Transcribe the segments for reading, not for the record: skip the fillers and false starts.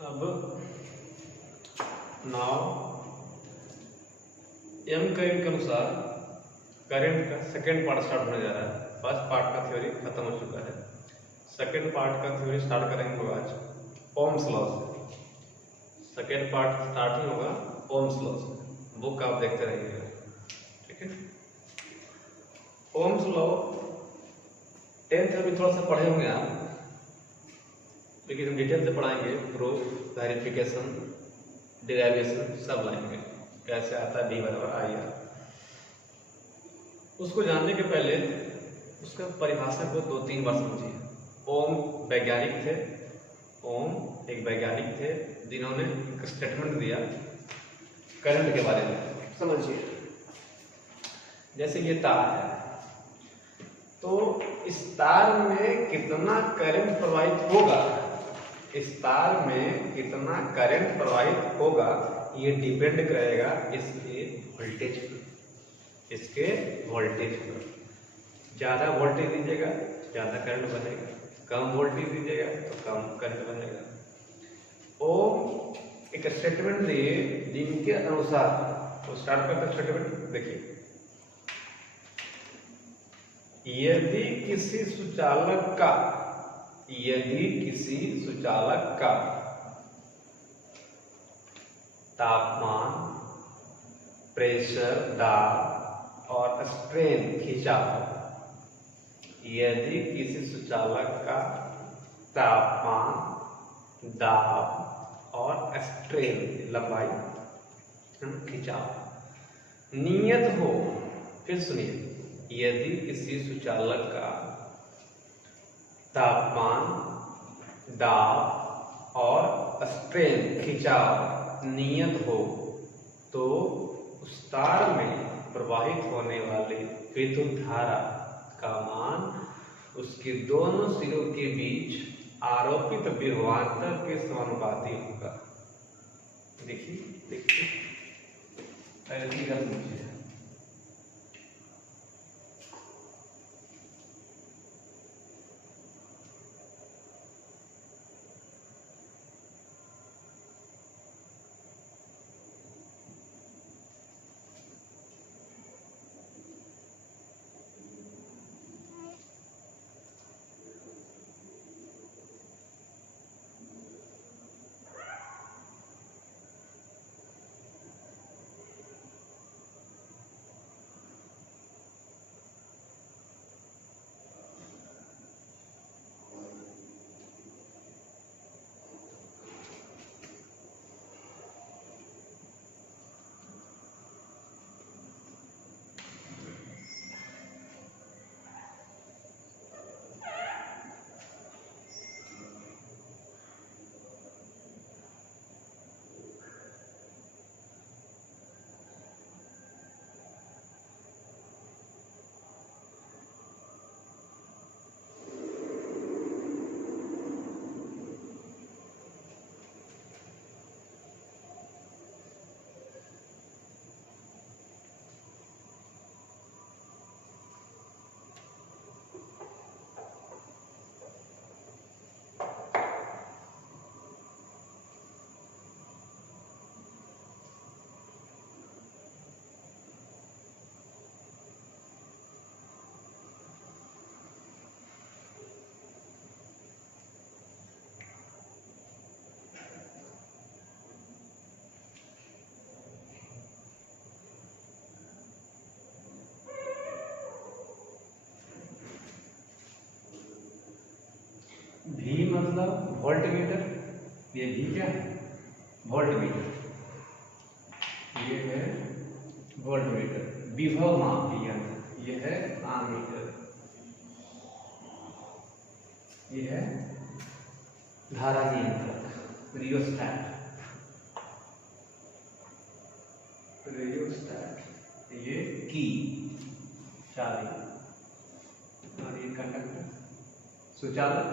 अब now M current के अनुसार करंट का सेकेंड पार्ट स्टार्ट होने जा रहा है। फर्स्ट पार्ट का थ्योरी खत्म हो चुका है, सेकेंड पार्ट का थ्योरी स्टार्ट करेंगे लोग आज ओम्स लॉ से। सेकेंड पार्ट स्टार्टिंग होगा ओम्स लॉ से, बुक आप देखते रहिएगा, ठीक है। ओम्स लॉ 10th अभी थोड़ा सा पढ़े होंगे आप, लेकिन हम डिटेल से पढ़ाएंगे। प्रूफ, वेरिफिकेशन, डिराइवेशन सब लाएंगे, कैसे आता है डी बराबर आई आर। उसको जानने के पहले उसका परिभाषा को 2-3 बार समझिए। ओम वैज्ञानिक थे, ओम एक वैज्ञानिक थे जिन्होंने एक स्टेटमेंट दिया करंट के बारे में। समझिए, जैसे ये तार है, तो इस तार में कितना करंट प्रवाहित होगा, इस तार में कितना करंट प्रवाहित होगा, ये डिपेंड करेगा इसके वोल्टेज पर। इसके वोल्टेज पर ज़्यादा वोल्टेज दीजिएगा ज़्यादा करंट बनेगा, कम वोल्टेज दीजिएगा तो कम करंट बनेगा। ओम एक स्टेटमेंट दिए जिनके अनुसार, तो स्टार्ट करते स्टेटमेंट देखिए। यदि किसी सुचालक का तापमान, प्रेशर, दाब और स्ट्रेन खिंचाव, यदि किसी सुचालक का तापमान, दाब और स्ट्रेन लंबाई खिंचाव नियत हो, फिर सुनिए, यदि किसी सुचालक का तापमान, दाब और स्ट्रेन खिंचाव नियत हो, तो उस तार में प्रवाहित होने वाले विद्युत धारा का मान उसके दोनों सिरों के बीच आरोपित विभवांतर के समानुपाती होगा। देखिए पहले समझिए। V मतलब वोल्ट मीटर, ये V क्या है, वोल्ट मीटर, ये है वोल्ट मीटर, विभव माप दिया, ये है आमीटर, ये है धारा नियंत्रक, रियोस्टैट, ये की चाबी, और ये कंडक्टर, सुचालक।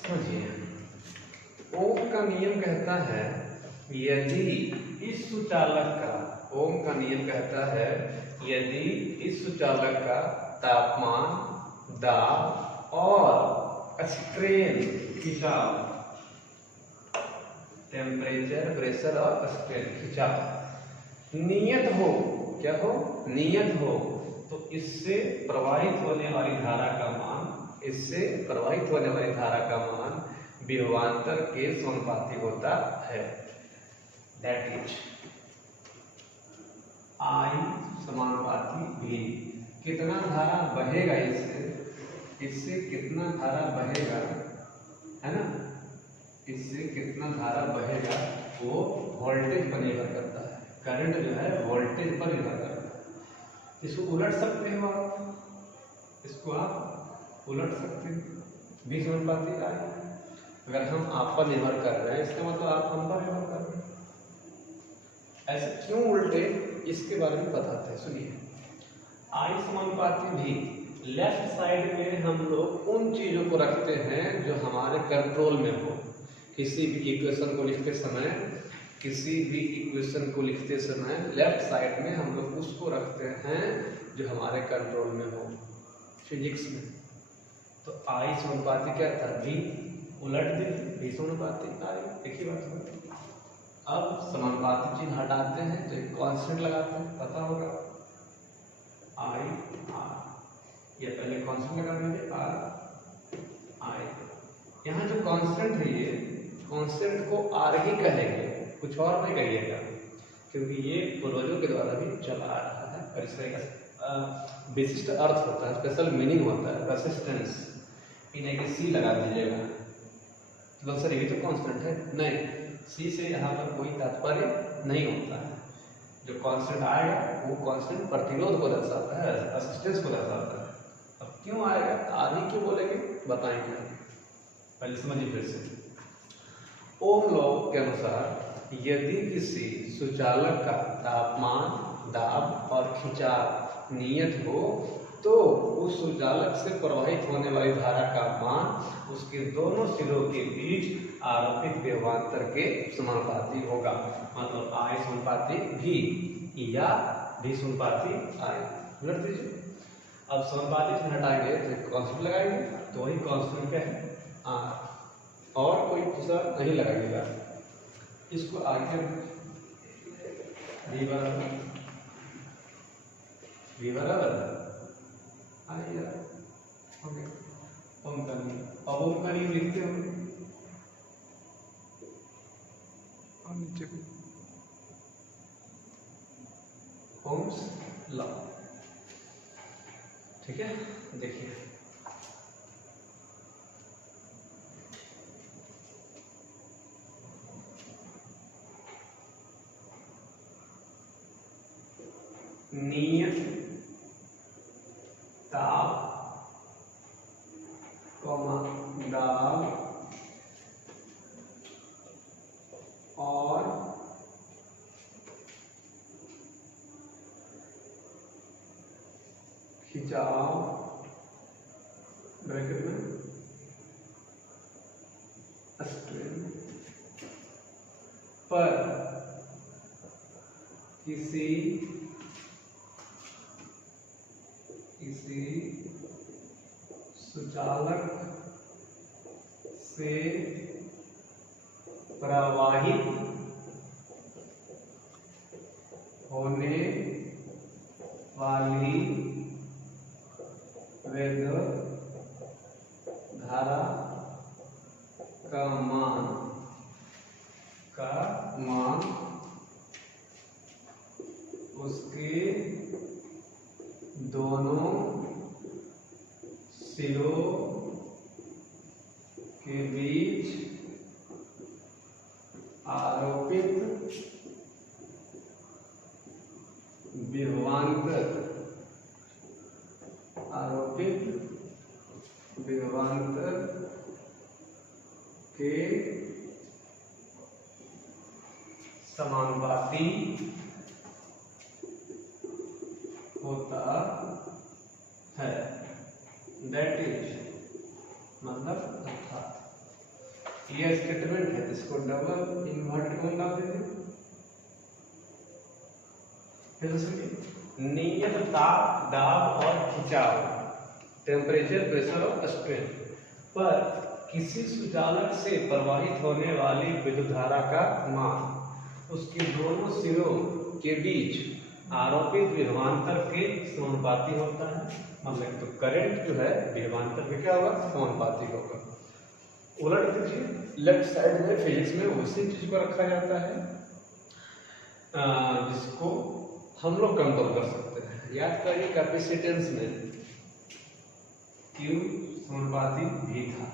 समझिए, ओम का नियम कहता है यदि इस सुचालक का, ओम का नियम कहता है यदि इस सुचालक का तापमान, दाब और स्ट्रेन खिंचाव, टेम्परेचर, प्रेशर और स्ट्रेन खिंचाव नियत हो, क्या हो, नियत हो, तो इससे प्रवाहित होने वाली धारा का मान, इससे प्रवाहित होने वाली धारा का मान विभवांतर के समानुपाती होता है। दैट इज I समानुपाती V। कितना धारा बहेगा इससे, इससे कितना धारा बहेगा, है ना, इससे कितना धारा बहेगा वो वोल्टेज पर निर्भर करता है। करंट जो है वोल्टेज पर निर्भर करता है। इसको उलट सकते हो आप, इसको आप उलट सकते हो, V समानुपाती I। अगर हम आप पर निर्भर कर रहे हैं इसका मतलब आप हम पर निर्भर कर रहे हैं। ऐसे क्यों उल्टे, इसके बारे में बताते हैं, सुनिए। I समानुपाती V, लेफ्ट साइड में हम लोग उन चीजों को रखते हैं जो हमारे कंट्रोल में हो। किसी भी इक्वेशन को लिखते समय, किसी भी इक्वेशन को लिखते समय लेफ्ट साइड में हम लोग उसको रखते हैं जो हमारे कंट्रोल में हो। फिजिक्स में तो I समानुपाती क्या था, V, उलट दे V समानुपाती I, एक ही बात है। अब समानुपाती चिन्ह हटाते हैं तो एक कांस्टेंट लगाते हैं, पता होगा I R, ये पहले कांस्टेंट लगा देंगे R I। यहाँ जो कांस्टेंट है ये कांस्टेंट को R ही कहेंगे, कुछ और नहीं कहिएगा, क्योंकि ये पूर्वजों के द्वारा भी चला आ रहा है और इसका विशिष्ट अर्थ होता है, स्पेशल मीनिंग होता है रेसिस्टेंस। इन्हें कि C लगा दीजिएगा तो सर ये तो कांस्टेंट है, नहीं, C से यहाँ पर कोई तात्पर्य नहीं होता है। जो कांस्टेंट आएगा वो कांस्टेंट प्रतिरोध को दर्शाता है, रेजिस्टेंस को दर्शाता है। अब क्यों आएगा, आदि क्यों बोलेंगे, बताएंगे, पहले समझिए फिर से। ओम लॉ के अनुसार यदि किसी सुचालक का तापमान, दाब और खिंचाव नियत हो तो उस सुचालक से प्रवाहित होने वाली धारा का मान उसके दोनों सिरों के बीच आरोपित विभवांतर के समानुपाती होगा। मतलब I समानुपाती V या V समानुपाती I। उलट दीजिए। अब समानुपाती चिन्ह हटाएंगे तो कांस्टेंट लगाएंगे, तो वही कांस्टेंट क्या है R, और कोई दूसरा नहीं लगाइएगा। इसको आगे V बराबर आइए, ओके, ओम का नियम। अब ओम का नियम लिखते हो नीचे ओम्स लॉ, ठीक है। देखिए नियत ताप, दाब और खिंचाव ब्रैकेट में स्ट्रेन पर किसी सुचालक से प्रवाहित होने वाली विद्युत धारा का मान उसके दोनों सिरों के बीच आरोपित विभवांतर के समानुपाती होता है। दैट इज मतलब ये स्टेटमेंट है, इसको डबल इन्वर्ट ला देते। फिर सुनिए, नियत ताप, दाब और खिंचाव, टेम्परेचर, प्रेशर और स्ट्रेन पर किसी सुचालक से प्रवाहित होने वाली विद्युत धारा का मान उसके दोनों सिरों के बीच आरोपित विभवांतर के समानुपाती होता है। मतलब तो करंट जो है विभवांतर में क्या होगा, समानुपाती होगा। उलट दीजिए, लेफ्ट साइड में फिजिक्स में उसी चीज को रखा जाता है जिसको हम लोग कंट्रोल कर सकते हैं। याद करिए कैपेसिटेंस में Q समानुपाती V था,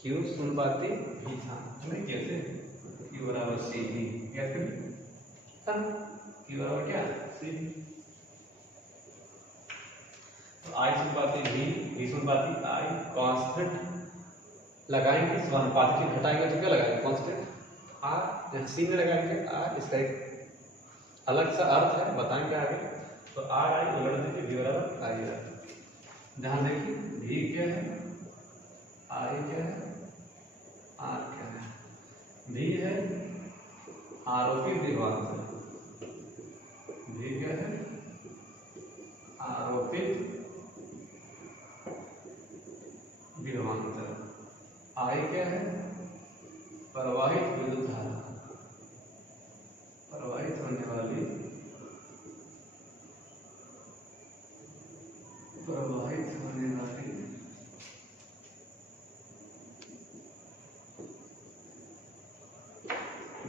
Q समानुपाती V था, हमें कैसे Q बराबर CV, याद करिए Q बराबर क्या CV। तो I समानुपाती V समानुपाती I, कांस्टेंट लगाएंगे, समानुपाती से घटाएंगे तो क्या लगाएंगे, कांस्टेंट R, जब C में लगाएंगे R, इसका एक अलग सा अर्थ है, बताएंगे आगे। तो R I उलट दीजिए, V बराबर I है। ध्यान देखिए V क्या है, I क्या है, R क्या है। V है आरोपित विभवांतर, V क्या है आरोपित विभवांतर, I क्या है प्रवाहित विद्युत धारा, प्रवाहित होने वाली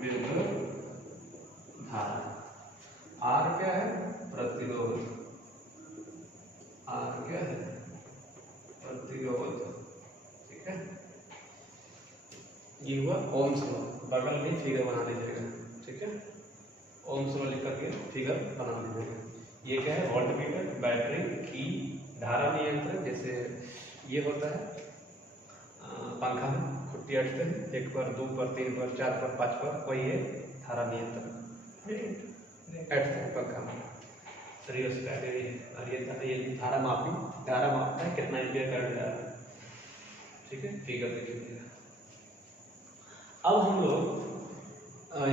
विद्युत धारा। R क्या है प्रतिरोध, R क्या है प्रतिरोध, ठीक है। ये हुआ ओम्स लॉ, बगल में फिगर बना लीजिएगा, ठीक है। ओम्स लॉ लिख करके फिगर बना लीजिएगा। ये क्या है वोल्टमीटर, बैटरी की धारा नियंत्रण, जैसे ये होता है पंखा में खुट्टी अटते हैं 1 पर 2 पर 3 पर 4 पर 5 पर, वही है धारा नियंत्रण, अटते हैं पंखा में। और ये धारा मापता है कितना एम्पीयर करंट जा रहा है, ठीक है। फिगर देखिए। अब हम लोग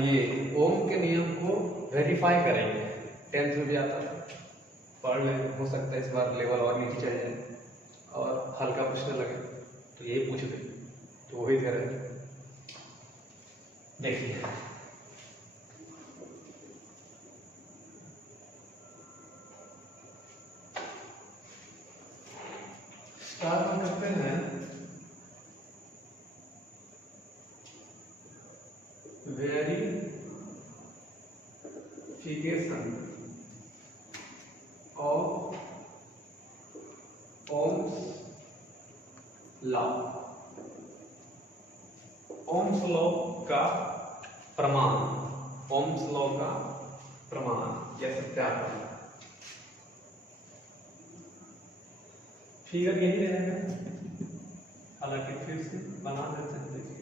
ये ओम के नियम को वेरीफाई करेंगे। 10th में भी आता था, पढ़ ले, हो सकता है इस बार लेवल और नीचे चले जाए और हल्का पूछने लगे तो यही पूछ दे, तो वही करें। देखिए स्टार्ट हम करते हैं verification of Ohm's law. Ohm's law का प्रमाण, ओम्स लॉ का प्रमाण या सत्यापन। फिगर यही रहेगा, हालांकि फिर से बना देते हैं। देखिए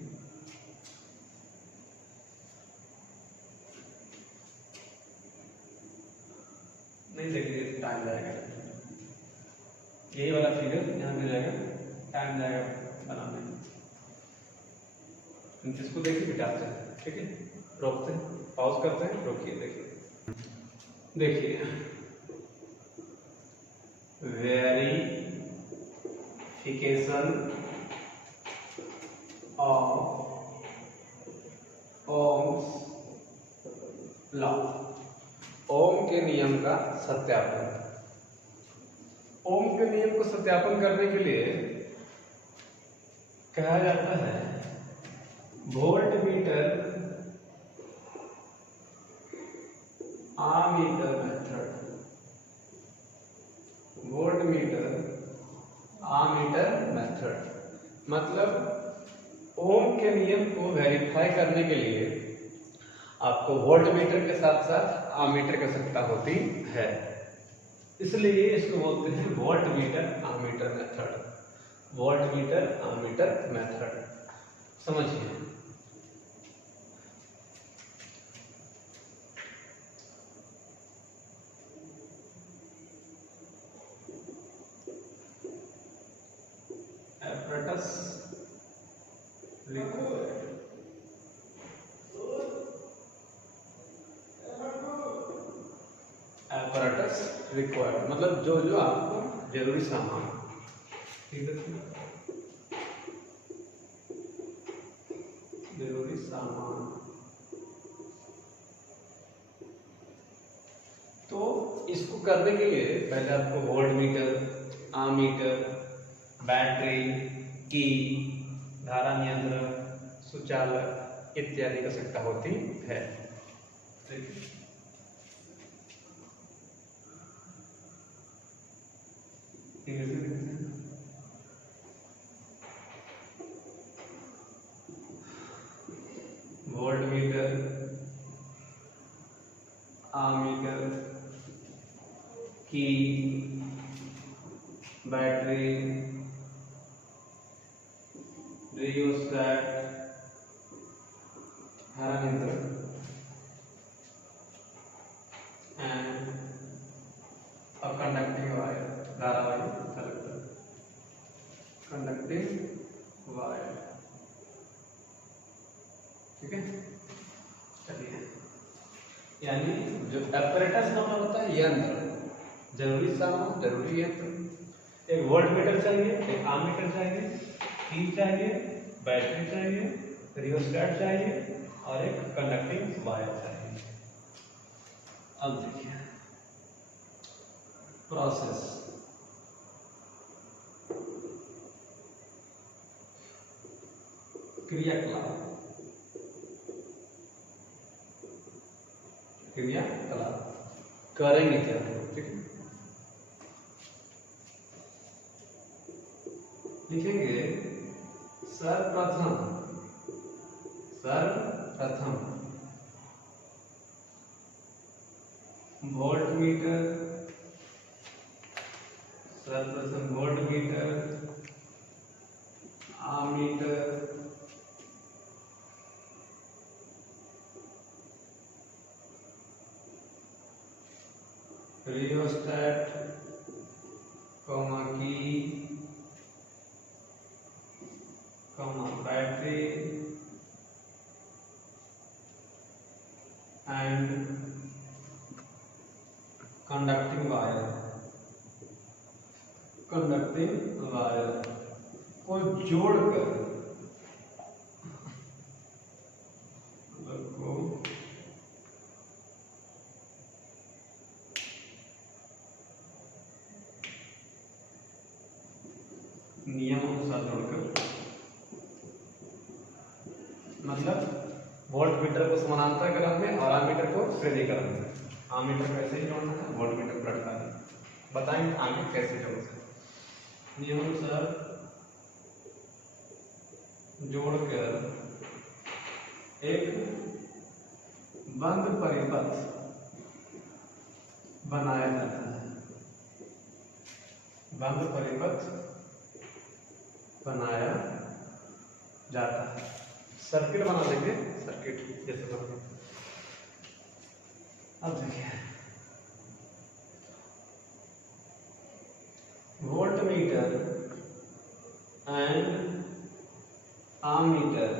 नहीं, देखिए टाइम जाएगा, यही वाला फिगर यहाँ मिल जाएगा, टाइम जाएगा बनाने में। इसको देखिए बिठाते हैं, ठीक है। रोकते हैं, पॉज करते हैं, रोकिए। देखिए वेरिफिकेशन ऑफ ओम्स लॉ, ओम के नियम का सत्यापन। ओम के नियम को सत्यापन करने के लिए कहा जाता है voltmeter ammeter method, voltmeter ammeter method. मतलब ओम के नियम को वेरीफाई करने के लिए आपको वोल्टमीटर के साथ साथ आमीटर की आवश्यकता होती है, इसलिए इसको बोलते हैं voltmeter ammeter method, voltmeter ammeter method. समझिए apparatus required, apparatus required मतलब जो जो आपको जरूरी सामान, ठीक है। सामान। तो इसको करने के लिए पहले आपको वोल्ट मीटर, आमीटर, बैटरी, की, धारा नियंत्रक, सुचालक इत्यादि की आवश्यकता होती है। वोल्ट मीटर, आमीटर, की, बैटरी, रियोस्टैट, धारा नियंत्रक एंड अ कंडक्टिंग वायर, धारावाही चालक, कंडक्टिंग वायर। ठीक है, चलिए। यानी जो एपरेटस हमारा होता है यंत्र, जरूरी सामान, जरूरी यंत्र, एक वोल्ट मीटर चाहिए, एक आमीटर चाहिए, की चाहिए, बैटरी चाहिए, रियोस्टैट चाहिए और एक कंडक्टिंग वायर चाहिए। अब देखिए प्रोसेस। क्रियाकलाप, क्रियाकलाप करेंगे क्या? ठीक है, लिखेंगे सर्वप्रथम वोल्ट मीटर, सर्वप्रथम वोल्ट मीटर, आमीटर, रियोस्टैट, की, बैटरी एंड कंडक्टिंग वायर को जोड़कर नियम अनुसार जोड़कर, मतलब वोल्ट मीटर को समानांतर क्रम में और आमीटर को श्रेणी क्रम में। आमीटर को ऐसे ही जोड़ना है, वोल्ट मीटर को लटका देना। बताएंगे आगे कैसे जोड़ते हैं। नियम अनुसार जोड़कर एक बंद परिपथ बनाया जाता है, बंद परिपथ बनाया जाता है। सर्किट बना देंगे, सर्किट जैसे बना। अब देखिए वोल्ट मीटर एंड आमीटर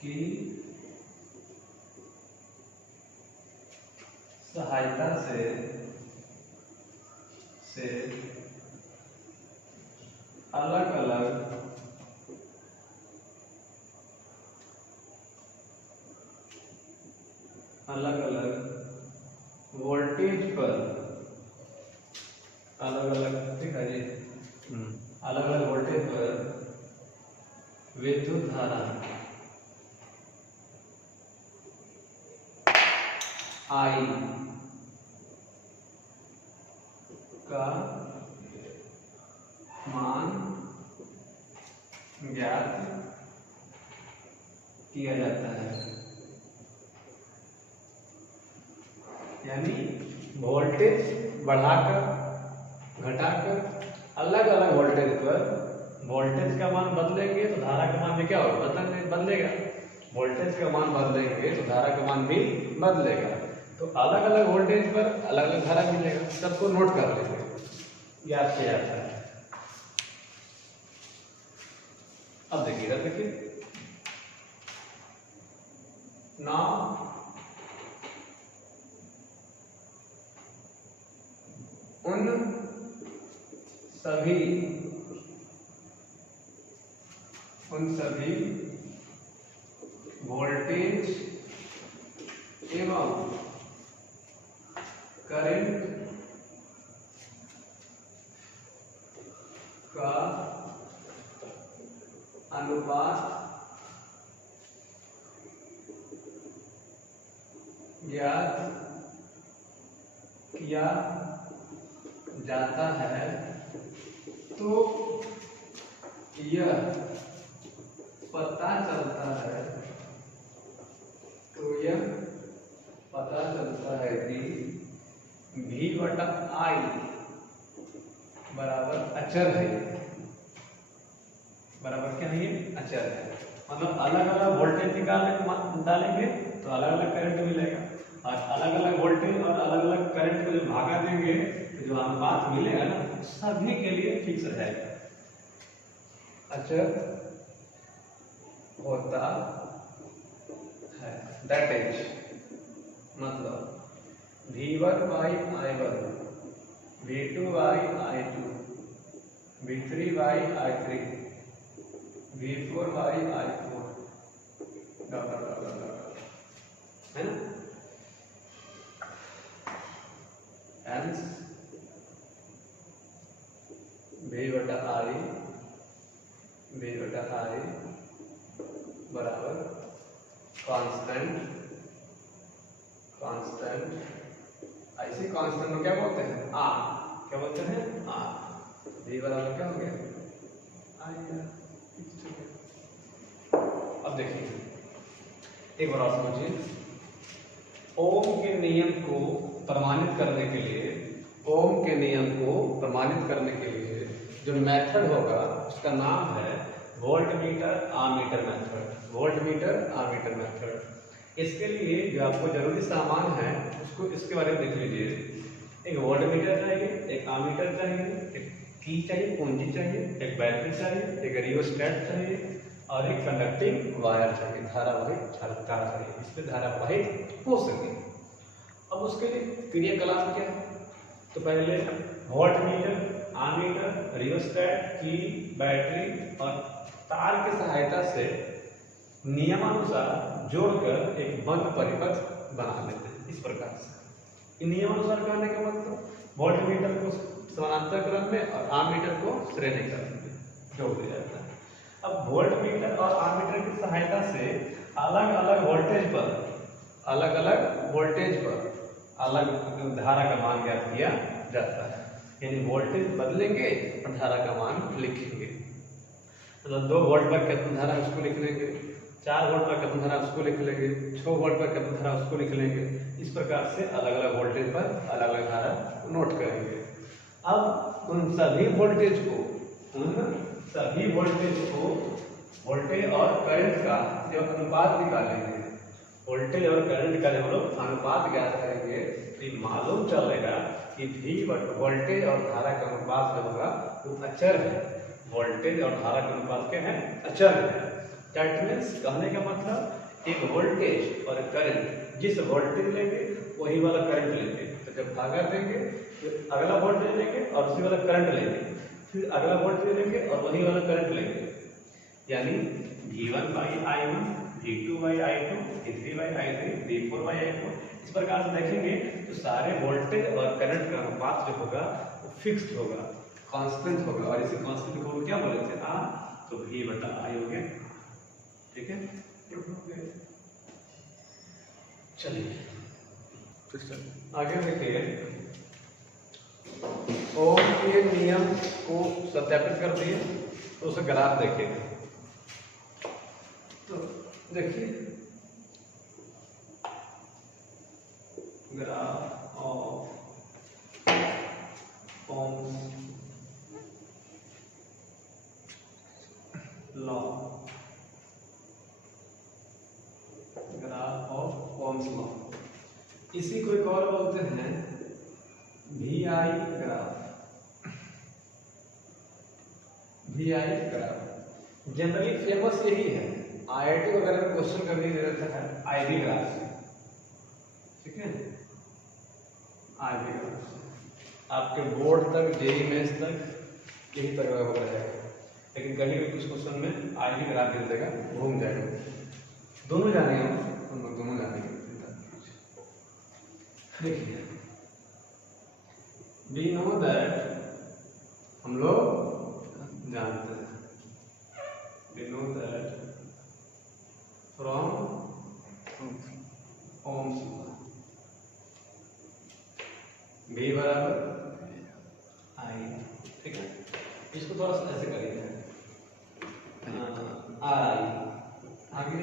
की सहायता से अलग अलग वोल्टेज पर, अलग अलग, ठीक है जी, अलग अलग वोल्टेज पर विद्युत धारा आई का मान ज्ञात किया जाता है। यानी वोल्टेज बढ़ाकर घटाकर अलग अलग वोल्टेज पर वोल्टेज का मान बदलेंगे तो धारा का मान भी क्या होगा? बदलेगा। वोल्टेज का मान बदलेंगे तो धारा का मान भी बदलेगा। तो अलग अलग वोल्टेज पर अलग अलग धारा मिलेगा। सबको नोट कर लीजिए, याद किया जाता है। अब देखिए नाउ सभी वोल्टेज एवं करंट का अनुपात ज्ञात किया जाता है तो यह पता चलता है कि V बटा I बराबर अचर है। बराबर क्या है? अचर है। मतलब अलग अलग वोल्टेज डालेंगे तो अलग अलग करंट मिलेगा, और अलग अलग वोल्टेज और अलग अलग करंट को जो भागा देंगे तो जो अनुपात मिलेगा ना सभी के लिए फिक्स रहेगा। अचर होता है, दैट इज मतलब V1 by I1, V2 by I2, V3 by I3, V4 by I4, है ना? Hence V बटा I बराबर कांस्टेंट। ऐसे कांस्टेंट को क्या बोलते हैं? आर। क्या बोलते हैं? आर। V बराबर क्या हो गया? I। अब देखिए एक बार और समझिए, ओम के नियम को प्रमाणित करने के लिए जो मेथड होगा उसका नाम है वोल्टमीटर आमीटर मेथड। इसके लिए जो आपको जरूरी सामान है उसको इसके बारे में देख लीजिए। एक वोल्टमीटर चाहिए, एक आमीटर चाहिए, एक की चाहिए, कुंजी चाहिए, एक बैटरी चाहिए, एक रियोस्टेट चाहिए और एक कंडक्टिंग वायर चाहिए, धारावाहिक तार चाहिए, इस पे धारा प्रवाहित हो सके। अब उसके लिए क्रियाकलाप क्या है? तो पहले वोल्टमीटर, आमीटर, रियोस्टेट, की, बैटरी और तार की सहायता से नियमानुसार जोड़कर एक बंद परिपथ बना लेते हैं इस प्रकार से। नियमानुसार करने का मतलब वोल्टमीटर को समानांतर क्रम में और आमीटर को श्रेणी क्रम में जोड़ दिया जाता है। अब वोल्टमीटर और आमीटर की सहायता से अलग अलग वोल्टेज पर अलग धारा का मान ज्ञात किया जाता है। यानी वोल्टेज बदलेंगे और धारा का मान लिखेंगे। मतलब 2 वोल्ट पर कितना धारा उसको लिख लेंगे, 4 वोल्ट पर कितना धारा उसको लिख लेंगे, 6 वोल्ट पर कितना धारा उसको लिख लेंगे। इस प्रकार से अलग अलग वोल्टेज पर अलग अलग धारा नोट करेंगे। अब उन सभी वोल्टेज वोल्टेज और करंट का जब अनुपात निकालेंगे, वोल्टेज और करंट का जब हम लोग अनुपात ज्ञात करेंगे तो मालूम चलेगा कि V वोल्टेज और धारा का अनुपात जो होगा वो अचर है। वोल्टेज और धारा का अनुपात क्या है? अचर है। दैट मीन्स कहने का मतलब एक वोल्टेज और करंट, जिस वोल्टेज लेंगे वही वाला करंट लेंगे, तो जब भागा देंगे तो अगला वोल्टेज लेंगे और उसी वाला करंट लेंगे, फिर अगला वोल्टेज लेंगे और वही वाला करंट लेंगे। यानी V1 by I1, V2 by I2, V3 by I3, V4 by I4। इस प्रकार से देखेंगे तो सारे वोल्टेज और करंट का अनुपात जो होगा वो फिक्स्ड होगा, कांस्टेंट होगा। और इसे कांस्टेंट को क्या बोले थे? आ, तो V बटा I हो गया। ठीक है, चलिए आगे देखिए। ओम के नियम को सत्यापित कर दिए तो उसे ग्राफ देखेंगे। तो देखिए graph of Ohm's law, graph of Ohm's law. इसी को एक और बोलते हैं VI ग्राफ। जनरली फेमस यही है, IIT वगैरह में क्वेश्चन करने दे देता है IV ग्राफ से। ठीक है, IV ग्राफ से आपके बोर्ड तक, JEE मेंस तक यही तरह का रहेगा। लेकिन कभी भी कुछ क्वेश्चन में आई भी ग्राफ दे देगा, घूम जाएगा। दोनों जानेंगे, हम लोग दोनों जानेंगे। देखिए वी नो दैट, हम लोग जानते हैं, we know that from Ohm's law V बराबर आई। ठीक है, इसको थोड़ा सा ऐसे करेंगे, आर आई आगे।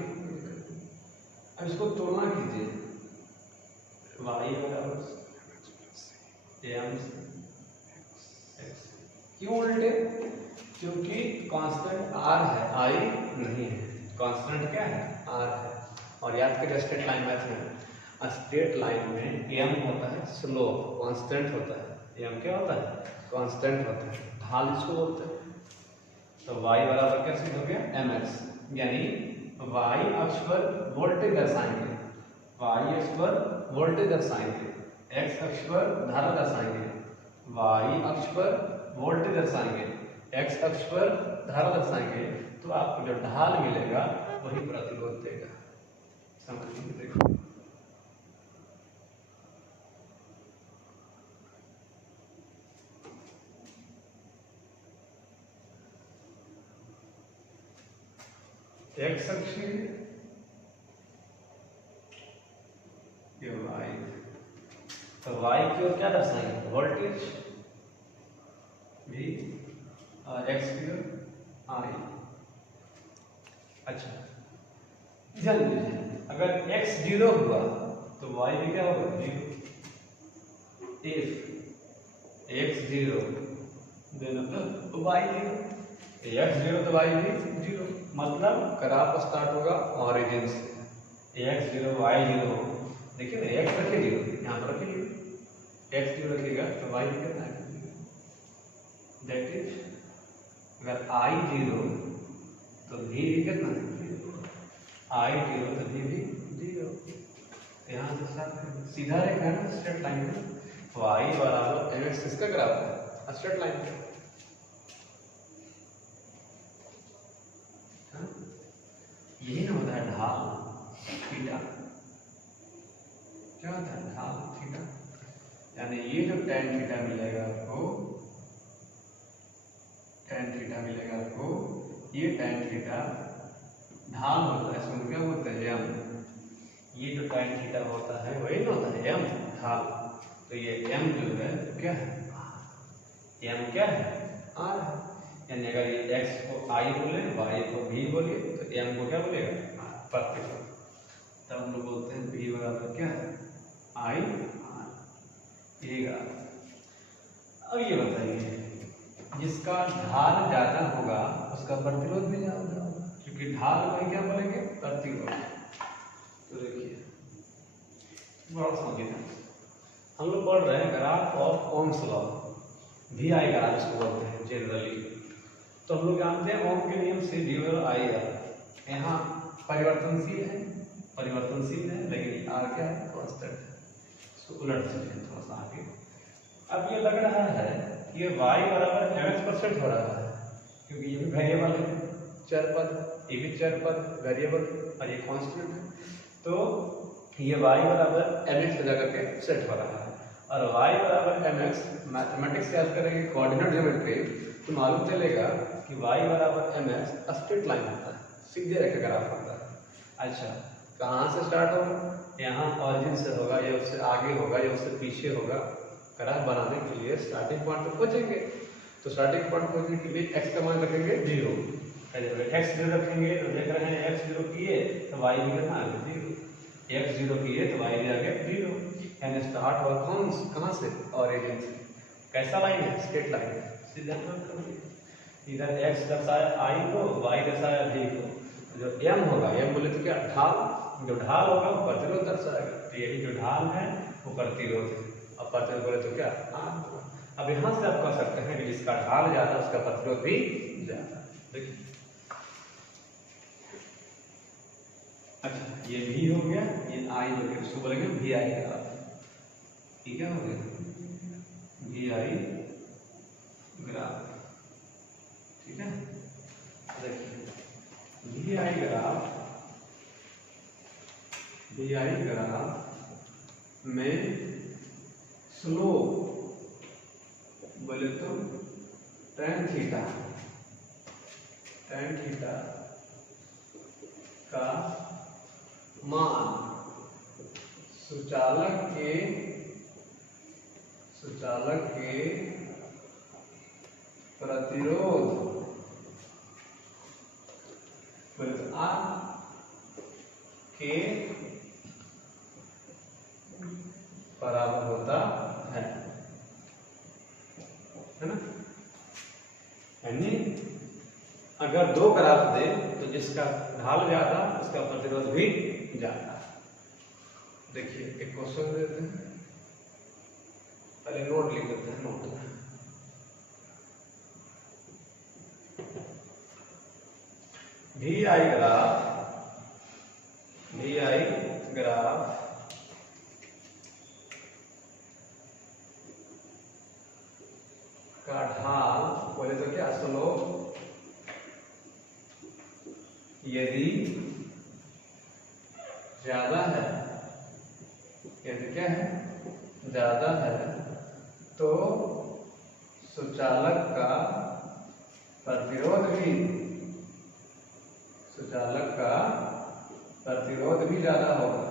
अब इसको तुलना कीजिए, y बराबर एम एक्स। क्यों उल्टे? क्योंकि कांस्टेंट r है, i नहीं है। कांस्टेंट क्या है? r है। और याद करिए स्ट्रेट लाइन मैथ में, स्ट्रेट लाइन में m होता है स्लोप, कांस्टेंट होता है। m क्या होता है? कांस्टेंट होता है। ढाल इसको बोलते हैं। तो y बराबर क्या सिद्ध हो गया? mx, यानी y अक्ष पर वोल्टेज दर्शाएंगे, y अक्ष पर वोल्टेज दर्शाएंगे, x अक्ष पर धारा दर्शाएंगे। y अक्ष पर वोल्टेज दर्शाएंगे, x अक्ष पर धारा दर्शाएंगे, तो आपको जो ढाल मिलेगा वही प्रतिरोध देगा। समझिए, देखो x अक्ष ये y, तो y की ओर क्या दर्शाएंगे? वोल्टेज v और x की ओर i। अच्छा, ध्यान दीजिए, अगर x 0 हुआ तो y भी क्या होगा? 0। इफ x 0 देन मतलब y 0, x 0 तो y भी 0। मतलब ग्राफ स्टार्ट होगा ऑरिजिन से, x 0 y 0। देखिए ना, x रखिए 0, यहाँ पर रखिए x 0 रखिएगा तो y भी कितना है? दैट इज अगर i 0 तो v भी कितना है? i 0 तो v भी 0। यहाँ से स्टार्ट सीधा रेखा है ना, स्ट्रेट लाइन में। y बराबर mx किसका ग्राफ है? स्ट्रेट लाइन का। यही ना होता है ढाल थीटा। क्या होता है? ढाल थीटा। यानी ये जो tan थीटा मिलेगा आपको, tan थीटा मिलेगा आपको, ये tan थीटा ढाल होता है, इसको क्या बोलते हैं? m। ये जो tan थीटा होता है वही ना होता है m, ढाल। तो ये m जो है क्या है? m क्या है? r है। यानी अगर ये x को i बोले, y को v बोले, तो m को क्या बोलेगा? प्रतिरोध। तब हम लोग बोलते हैं v बराबर क्या है? i r। ये अब ये बताइए, जिसका ढाल ज्यादा होगा उसका प्रतिरोध भी ज्यादा होगा, क्योंकि ढाल को क्या बोलेंगे? प्रतिरोध। तो देखिए बड़ा समझिए, हम लोग पढ़ रहे हैं graph of Ohm's law, V I graph इसको बोलते हैं जनरली। तो हम लोग जानते हैं ओम के नियम से वी बराबर आई आर। यहाँ परिवर्तनशील है, लेकिन आर क्या है? कांस्टेंट है। इसको उलट सकते थोड़ा सा आगे। अब ये लग रहा है कि ये y बराबर mx% हो रहा है, क्योंकि ये भी वेरिएबल है, चर पद, ये भी चर पद वेरिएबल और ये कांस्टेंट है। तो ये y बराबर mx हो जाकर के सेट हो रहा है। और y बराबर mx मैथमेटिक्स याद करेंगे, कोऑर्डिनेट ज्योमेट्री, तो मालूम चलेगा कि y बराबर mx स्ट्रेट लाइन होता है, सीधे रेखा ग्राफ होता है। अच्छा, कहाँ से स्टार्ट होगा? यहाँ ऑरिजिन से होगा, या उससे आगे होगा, या उससे पीछे होगा। ग्राफ बनाने के लिए स्टार्टिंग पॉइंट पर पहुंचेंगे, तो स्टार्टिंग पॉइंट पहुंचने के लिए x का मान रखेंगे 0। x 0 रखेंगे तो देख रहे हैं x 0 किए तो y भी कितना आ गया? 0। x 0 किए तो y भी आ गया 0। यानी स्टार्ट हुआ कहाँ से? ऑरिजिन से। कैसा लाइन है? Straight line. सीधा इधर x दर्शाया i को, y दर्शाया v को। जो m होगा, m बोले तो क्या? ढाल। जो ढाल होगा वो प्रतिरोध दर्शाएगा। तो यही जो ढाल है वो प्रतिरोध है, और प्रतिरोध बोले तो क्या? R। अब यहाँ से आप कह सकते हैं कि जिसका ढाल ज्यादा उसका प्रतिरोध भी ज्यादा। देखिए, अच्छा ये v हो गया, ये i हो गया, इसको बोलेंगे vi ग्राफ। ठीक है, हो गया vi ग्राफ। ठीक है, देखिए वी आई ग्राफ में स्लोप बोले तो tan थीटा का मान सुचालक के प्रतिरोध R के बराबर होता है ना। यानी अगर दो ग्राफ दे तो जिसका ढाल ज्यादा उसका प्रतिरोध भी ज्यादा। देखिए एक क्वेश्चन देते हैं, पहले नोट लिख देते हैं। नोट वी आई ग्राफ का ढाल बोले तो क्या स्लोप यदि ज्यादा है, यदि क्या है ज्यादा है, तो सुचालक का प्रतिरोध भी ज्यादा होगा।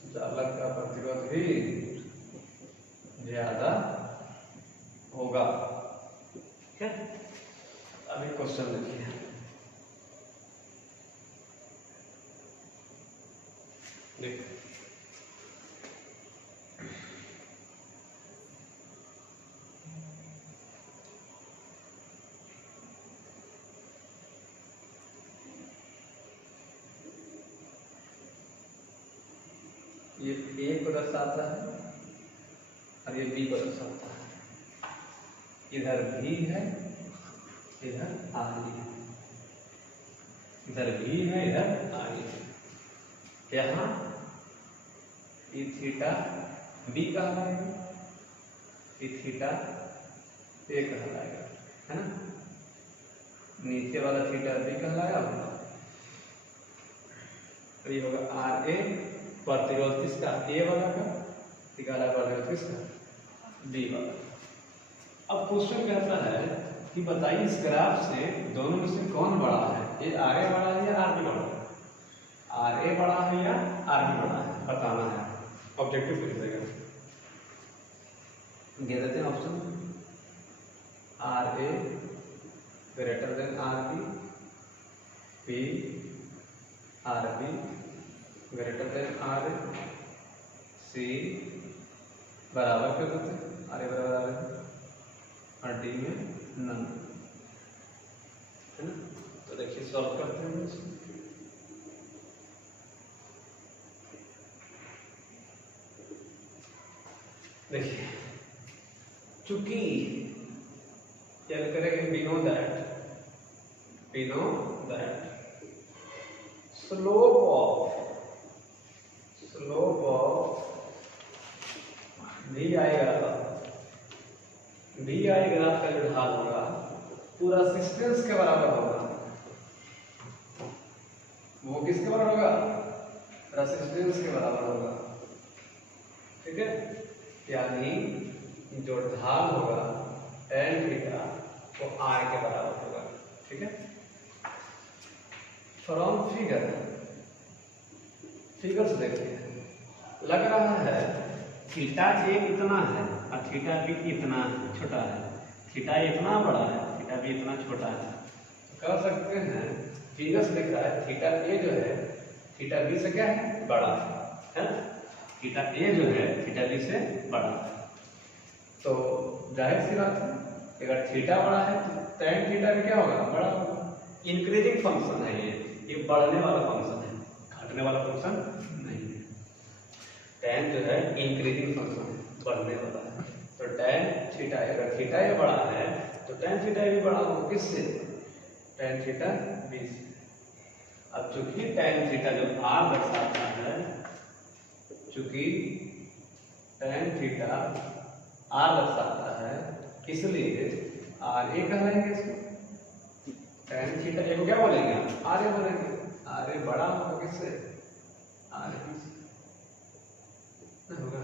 सुचालक का प्रतिरोध भी ज्यादा होगा। ठीक है, अभी क्वेश्चन देखिए। देखिए ये ए को दर्शाता है और ये बी को दर्शाता है। इधर भी है, इधर आगे है, इधर भी है, इधर आगे है। यहाँ ये थीटा बी कहलाएगा, ये थीटा ए कहलाएगा, है ना। नीचे वाला थीटा बी कहलाएगा और ये होगा आर ए। प्रतिरोध किसका? ए वाला का। निकाला प्रतिरोध किसका? बी वाला। अब क्वेश्चन कहता है कि बताइए इस ग्राफ से दोनों में से कौन बड़ा है? ये आर ए बड़ा है या आर बी बड़ा है? आर ए बड़ा है या आर बी बड़ा है, बताना है। ऑब्जेक्टिव लिख देगा, दे देते हैं option. R A greater than R B, B R B greater than R A, C बराबर कर देते हैं, आर ए बराबर आर ए और डी में नन, है ना। तो देखिए सॉल्व करते हैं इसको। देखिए चूंकि क्या करेंगे, we know that slope of vi graph का जो ढाल होगा पूरा रेजिस्टेंस के बराबर होगा। वो किसके बराबर होगा? रेजिस्टेंस के बराबर होगा। ठीक है, यानी जो ढाल होगा tan थीटा वो r के बराबर होगा। ठीक है, फ्रॉम फिगर से देखिए, लग रहा है थीटा ए इतना है और थीटा बी इतना छोटा है, थीटा इतना बड़ा है, थीटा बी इतना छोटा है। तो कह सकते हैं फिगर से दिख रहा है थीटा ए जो है थीटा बी से क्या है? बड़ा है। थीटा ए जो है थीटा बी से बड़ा है। तो जाहिर सी बात है अगर थीटा बड़ा है तो tan थीटा भी क्या होगा? बड़ा होगा। इंक्रीजिंग फंक्शन है ये बढ़ने वाला फंक्शन है, घटने वाला फंक्शन नहीं है। tan जो है इंक्रीजिंग फंक्शन है, बढ़ने वाला है। तो tan थीटा, अगर थीटा ये बड़ा है तो tan थीटा भी बड़ा होगा। किससे? tan थीटा बी से। अब चूंकि tan थीटा जो r दर्शाता है, चूंकि tan थीटा r दर्शाता है, इसलिए आर ए कहलाएंगे इसको। tan थीटा ए को क्या बोलेंगे आर ए बोलेंगे। आर ए बड़ा होगा किससे आर बी से होगा,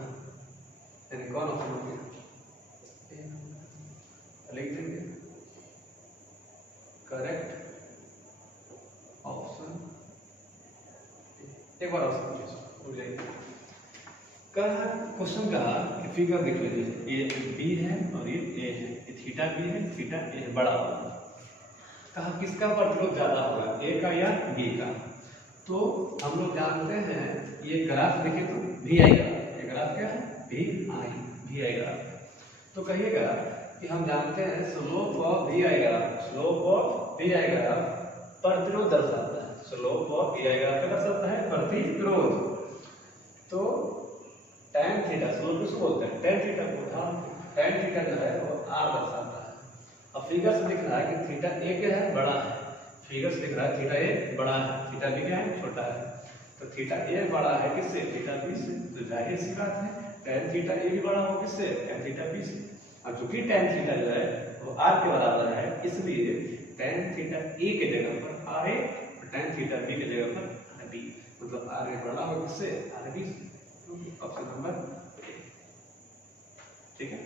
यानी कौन ऑप्शन हो गया लिख देंगे करेक्ट ऑप्शन। एक बार ऑप्शन हो जाएगी। क्वेश्चन कहा कि फिगर देख लीजिए, ये बी है और ये ए है, ये थीटा बी है, थीटा ए है, बड़ा होगा। कहा किसका प्रतिरोध ज्यादा होगा, ए का या बी का। तो हम लोग जानते हैं ये ग्राफ देखें तो भी आएगा, ये ग्राफ क्या है भी आएगा। तो कहिएगा कि हम जानते हैं स्लोप ऑफ भी आएगा, स्लोप ऑफ भी आएगा प्रतिरोध दर्शाता है, स्लोप ऑफ भी आएगा क्या दर्शाता है प्रतिरोध। तो tan थीटा स्लोप किसको बोलते हैं tan थीटा को, tan थीटा जो है वो r दर्शाता है। अब फिगर से दिख रहा है कि थीटा ए क्या है बड़ा है, फिगर से दिख रहा है थीटा ए बड़ा है, थीटा बी क्या है छोटा है। तो थीटा ए बड़ा है किससे थीटा बी से, तो जाहिर सी बात है tan थीटा ए भी बड़ा होगा किससे tan थीटा बी से। अब चूंकि tan थीटा जो है वो r के बराबर है, इसलिए tan थीटा ए के जगह पर r ए और tan थीटा बी के जगह पर r बी, मतलब r ए बड़ा होगा किससे r बी से। ऑप्शन नंबर ए, ठीक है।